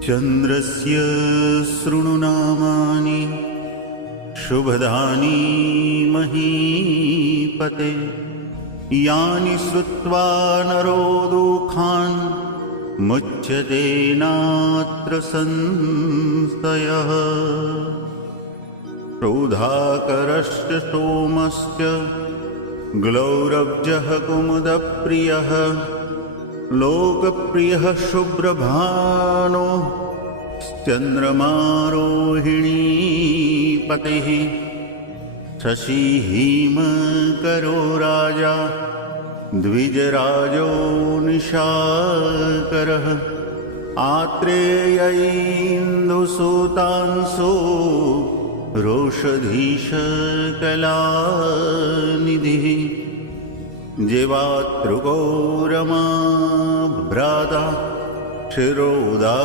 चन्द्रस्य शृणुनामानि शुभदानि महीपते। यानि श्रुत्वा नरो दुःखान् मुच्यते नात्र संशयः। क्रोधाकरश्च सोमश्च ग्लौरब्जः कुमुदप्रियः। लोकप्रियः शुभ्रभानो चन्द्रमा रोहिणीपतिः। शशिहिमकरो राजा द्विजराजो निशाकरः। आत्रेय इन्दुसुतांसो रोषधीशकलानिधिः। जिवातृको रमा भ्राता क्षीरोदा